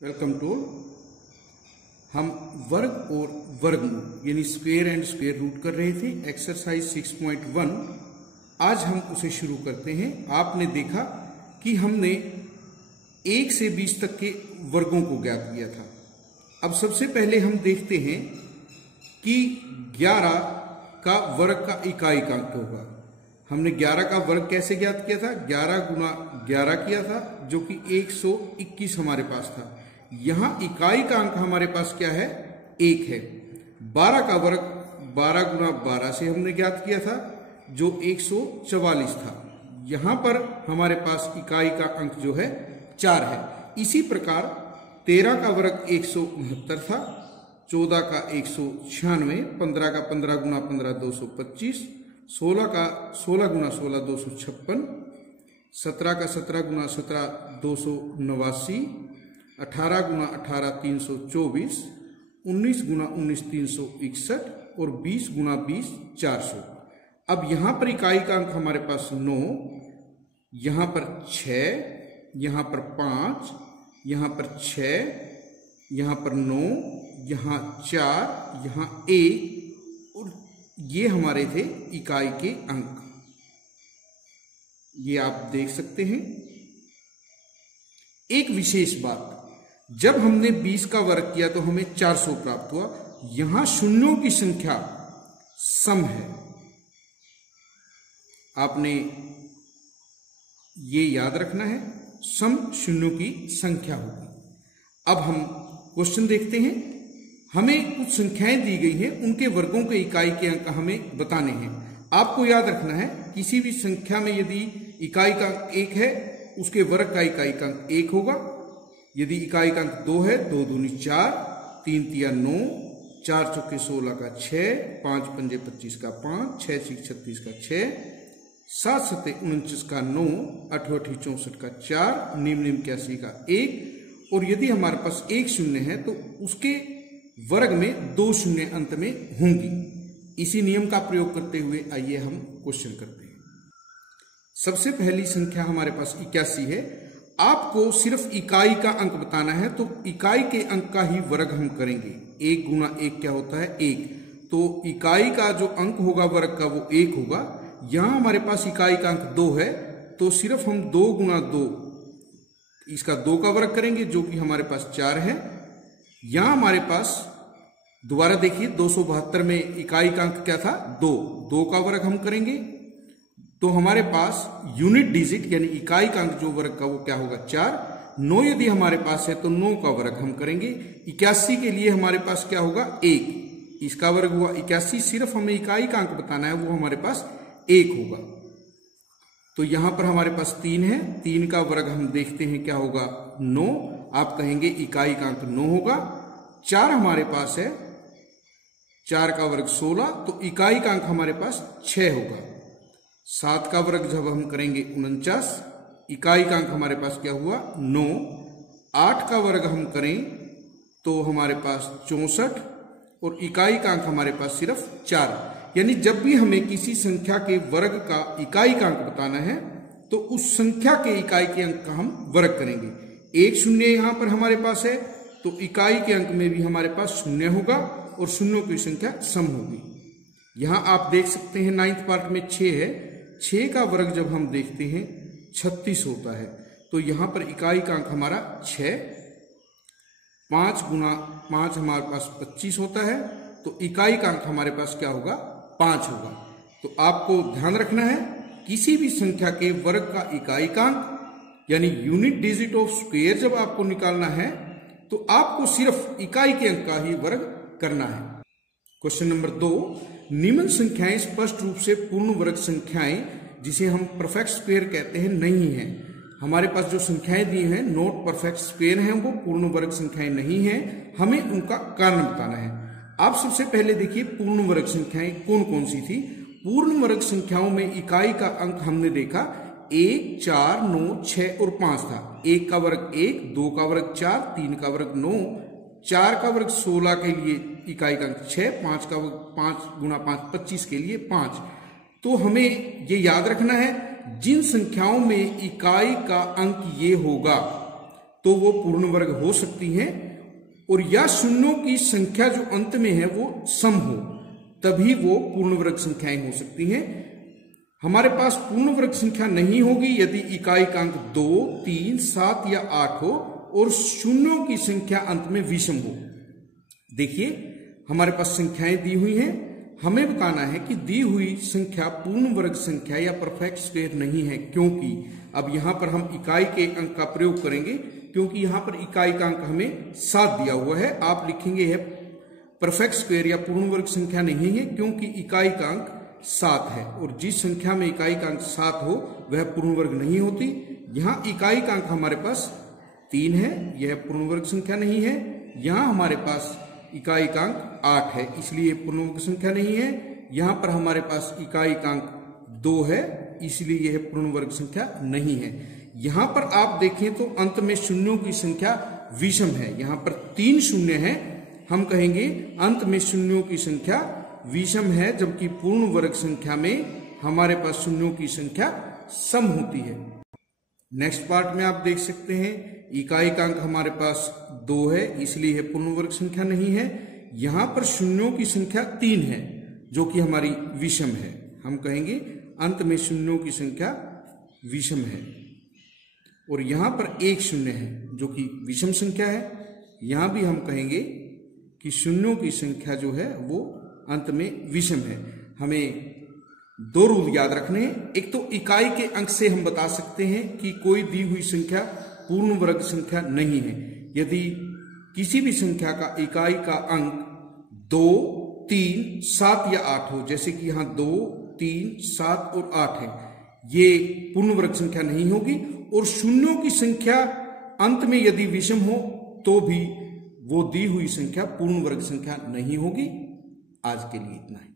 Welcome to. हम वर्ग और वर्गमूल यानी स्क्वायर एंड स्क्वायर रूट कर रहे थे एक्सरसाइज 6.1। आज हम उसे शुरू करते हैं। आपने देखा कि हमने 1 से 20 तक के वर्गों को ज्ञात किया था। अब सबसे पहले हम देखते हैं कि 11 का वर्ग का इकाई का अंक होगा। हमने 11 का वर्ग कैसे ज्ञात किया था? 11 गुना 11 किया था, जो कि 121 हमारे पास था। यहां इकाई का अंक हमारे पास क्या है? 1 है। 12 का वर्ग 12 गुना 12 से हमने ज्ञात किया था, जो 144 था। यहां पर हमारे पास इकाई का अंक जो है 4 है। इसी प्रकार 13 का वर्ग 169 था, 14 का 196, 15 का 15 गुना 15 225, 16 का 16 गुना 16 256, 17 का 17 गुना 17 289, 18 गुना 18 324, 19 गुना 19 361 और 20 गुना 20 400। अब यहां पर इकाई का अंक हमारे पास 9, यहां पर 6, यहां पर 5, यहां पर 6, यहां पर 9, यहां 4, यहां 1 और ये हमारे थे इकाई के अंक। ये आप देख सकते हैं। एक विशेष बात, जब हमने 20 का वर्ग किया तो हमें 400 प्राप्त हुआ। यहां शून्यों की संख्या सम है, आपने ये याद रखना है। सम शून्यों की संख्या होगी। अब हम क्वेश्चन देखते हैं। हमें कुछ संख्याएं दी गई हैं, उनके वर्गों के इकाई के अंक हमें बताने हैं। आपको याद रखना है, किसी भी संख्या में यदि इकाई का अंक 1 है, उसके वर्ग का इकाई का अंक 1 होगा। यदि इकाई का अंक 2 है, 2 दूनी 4, 3 तिया 9, 4 चौके 16 का 6, 5 पंजे 25 का 5, 6 छीक 36 का 6, 7 सत्ते 49 का 9, 8 8 64 का 4, निम्न 81 का 1। और यदि हमारे पास एक शून्य है तो उसके वर्ग में 2 शून्य अंत में होंगी। इसी नियम का प्रयोग करते हुए आइए हम क्वेश्चन करते हैं। सबसे पहली संख्या हमारे पास 81 है। आपको सिर्फ इकाई का अंक बताना है, तो इकाई के अंक का ही वर्ग हम करेंगे। 1 गुना 1 क्या होता है? 1। तो इकाई का जो अंक होगा वर्ग का वो 1 होगा। यहां हमारे पास इकाई का अंक 2 है, तो सिर्फ हम 2 गुना 2 इसका 2 का वर्ग करेंगे, जो कि हमारे पास 4 है। यहां हमारे पास दोबारा देखिए, 272 में इकाई का अंक क्या था? 2। 2 का वर्ग हम करेंगे तो हमारे पास यूनिट डिजिट यानी इकाई का अंक जो वर्ग का वो क्या होगा? 4। 9 यदि हमारे पास है तो 9 का वर्ग हम करेंगे। 81 के लिए हमारे पास क्या होगा? 1। इसका वर्ग हुआ 81। सिर्फ हमें इकाई का अंक बताना है, वो हमारे पास 1 होगा। तो यहां पर हमारे पास 3 है। 3 का वर्ग हम देखते हैं क्या होगा? 9। आप कहेंगे इकाई का अंक 9 होगा। 4 हमारे पास है, 4 का वर्ग 16, तो इकाई का अंक हमारे पास 6 होगा। 7 का वर्ग जब हम करेंगे 49, इकाई का अंक हमारे पास क्या हुआ? 9। 8 का वर्ग हम करें तो हमारे पास 64 और इकाई का अंक हमारे पास सिर्फ 4। यानी जब भी हमें किसी संख्या के वर्ग का इकाई का अंक बताना है तो उस संख्या के इकाई के अंक का हम वर्ग करेंगे। एक शून्य यहां पर हमारे पास है, तो इकाई के अंक में भी हमारे पास शून्य होगा और शून्यों की संख्या सम होगी। यहां आप देख सकते हैं 9th पार्ट में 6 है। 6 का वर्ग जब हम देखते हैं 36 होता है, तो यहां पर इकाई का अंक हमारा 6। 5 गुना 5 हमारे पास 25 होता है, तो इकाई का अंक हमारे पास क्या होगा? 5 होगा। तो आपको ध्यान रखना है, किसी भी संख्या के वर्ग का इकाई का अंक यानी यूनिट डिजिट ऑफ स्क्वायर जब आपको निकालना है तो आपको सिर्फ इकाई के अंक का ही वर्ग करना है। क्वेश्चन नंबर 2, निम्न संख्याएं स्पष्ट रूप से पूर्ण वर्ग संख्याएं, जिसे हम परफेक्ट स्क्वायर कहते हैं, नहीं है। हमारे पास जो संख्याएं दी हैं नॉट परफेक्ट स्क्वायर हैं, वो पूर्ण वर्ग संख्याएं नहीं हैं। हमें उनका कारण बताना है। आप सबसे पहले देखिए पूर्ण वर्ग संख्याएं कौन कौन सी थी। पूर्ण वर्ग संख्याओं में इकाई का अंक हमने देखा 1, 4, 9, 6 और 5 था। 1 का वर्ग 1, 2 का वर्ग 4, 3 का वर्ग 9, 4 का वर्ग 16 के लिए इकाई का अंक 6, 5 का वर्ग 5 गुना 5 25 के लिए 5। तो हमें ये याद रखना है, जिन संख्याओं में इकाई का अंक ये होगा तो वो पूर्ण वर्ग हो सकती हैं, और या शून्यों की संख्या जो अंत में है वो सम हो, तभी वो पूर्ण वर्ग संख्याएं हो सकती हैं। हमारे पास पूर्ण वर्ग संख्या नहीं होगी यदि इकाई का अंक 2, 3, 7 या 8 हो और शून्यों की संख्या अंत में विषम हो। देखिए हमारे पास संख्याएं दी हुई हैं, हमें बताना है कि दी हुई संख्या पूर्ण वर्ग संख्या या परफेक्ट स्क्वायर नहीं है, क्योंकि अब यहां पर हम इकाई के अंक का प्रयोग करेंगे, क्योंकि यहां पर इकाई का अंक हमें 7 दिया हुआ है। आप लिखेंगे है परफेक्ट स्क्वायर या पूर्ण वर्ग संख्या नहीं है, क्योंकि इकाई का अंक 7 है, और जिस संख्या में इकाई का अंक 7 हो वह पूर्ण वर्ग नहीं होती। यहां इकाई का अंक हमारे पास 3 है, यह पूर्ण वर्ग संख्या नहीं है। यहां हमारे पास इकाई का अंक 8 है, इसलिए पूर्ण वर्ग संख्या नहीं है। यहां पर हमारे पास इकाई का अंक 2 है, इसलिए यह पूर्ण वर्ग संख्या नहीं है। यहां पर आप देखें तो अंत में शून्यों की संख्या विषम है, यहां पर 3 शून्य है, हम कहेंगे अंत में शून्यों की संख्या विषम है, जबकि पूर्ण वर्ग संख्या में हमारे पास शून्यों की संख्या सम होती है। नेक्स्ट पार्ट में आप देख सकते हैं इकाई का अंक हमारे पास 2 है, इसलिए यह पूर्ण वर्ग संख्या नहीं है। यहां पर शून्यों की संख्या 3 है जो कि हमारी विषम है, हम कहेंगे अंत में शून्यों की संख्या विषम है। और यहां पर 1 शून्य है जो कि विषम संख्या है, यहां भी हम कहेंगे कि शून्यों की संख्या जो है वो अंत में विषम है। हमें 2 रूल याद रखने हैं। एक तो इकाई के अंक से हम बता सकते हैं कि कोई दी हुई संख्या पूर्ण वर्ग संख्या नहीं है। यदि किसी भी संख्या का इकाई का अंक 2, 3, 7 या 8 हो, जैसे कि यहां 2, 3, 7 और 8 है, ये पूर्ण वर्ग संख्या नहीं होगी। और शून्यों की संख्या अंत में यदि विषम हो तो भी वो दी हुई संख्या पूर्ण वर्ग संख्या नहीं होगी। आज के लिए इतना ही।